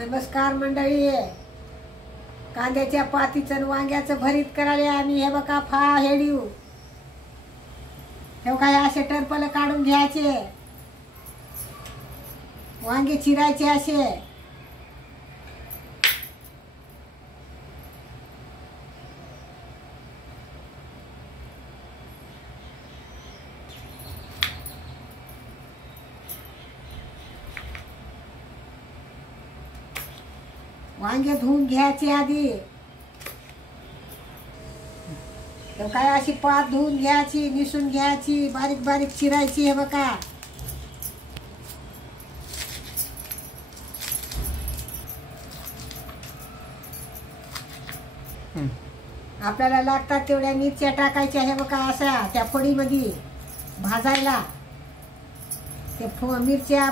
नमस्कार मंडळी, कांद्याच्या पातीचं वांग्याचं भरीत करायला आम्ही. हे बघा फा हेडिओ हे काय असे टरपल काढून घ्यायचे, वांगे चिरायचे असे. वांगे धुवून घ्यायचे आधी. तर काय अशी पात धुवून घ्यायची, निसून घ्यायची, बारीक बारीक चिरायची. हे बघा आपल्याला लागतात तेवढ्या मिरच्या टाकायच्या. हे बघा अशा त्या फोडीमध्ये भाजायला. ते मिरच्या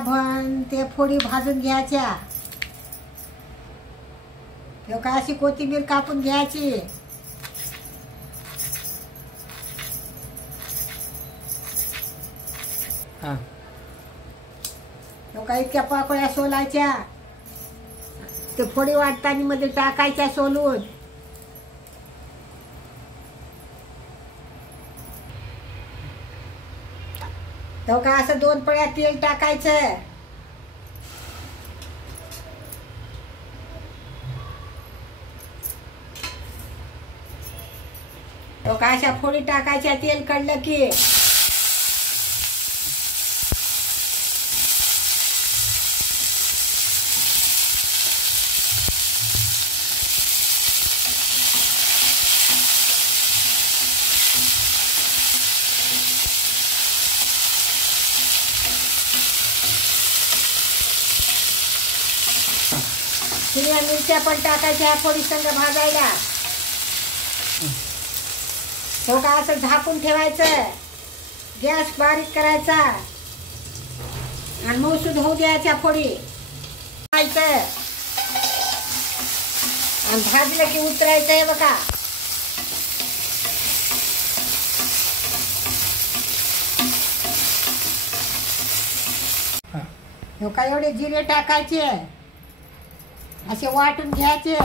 ते फोडी भाजून घ्यायच्या. काय अशी कोथिंबीर कापून घ्यायची. काय इतक्या पाकळ्या सोलायच्या. ते फोडी वाटतानी मध्ये टाकायच्या सोलून. तो काय असं 2 पळ्या तेल टाकायचं. तो काय अशा फोडी टाकायच्या. तेल कढलं की हिरव्या मिरच्या पण टाकायच्या फोडी संग भाजायला. हो का असं झाकून ठेवायचं. गॅस बारीक करायचा आणि मऊसूद होऊ द्यायच्या फोडी. आणि भाजलं की उतरायचं. हे बघा हो का एवढे जिरे टाकायचे. असे वाटून घ्यायचे.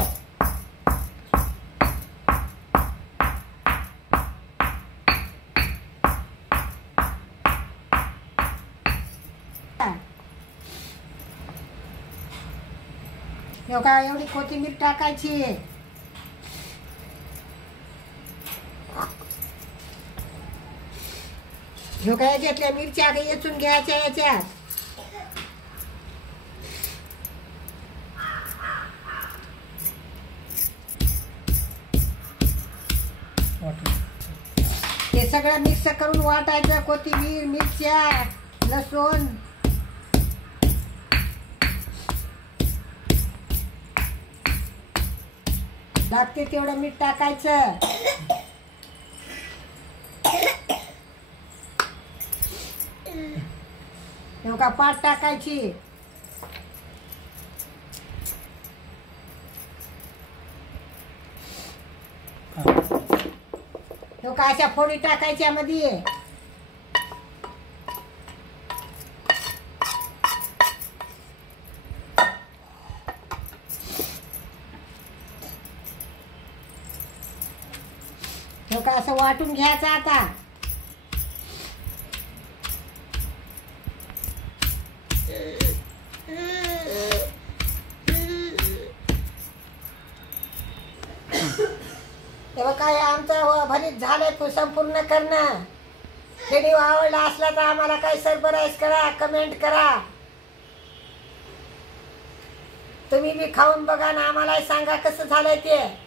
हो का एवढी कोथिंबीर टाकायची. हो का याच्यातल्या मिरच्या येचून घ्यायच्या याच्यात. हे सगळं मिक्स करून वाटायचं. कोथिंबीर, मिरच्या, लसूण. लागते तेवढं मीठ टाकायचं. का पात टाकायची. तो का अशा फोडी टाकायच्या मध्ये. तो का असं वाटून घ्यायचं आता. तेव्हा काय आमचं भरीत झालंय संपूर्ण करणं. व्हिडिओ आवडला असला तर आम्हाला काय सबस्क्राईब करा, कमेंट करा. तुम्ही बी खाऊन बघा ना आम्हाला सांगा कसं झालंय ते.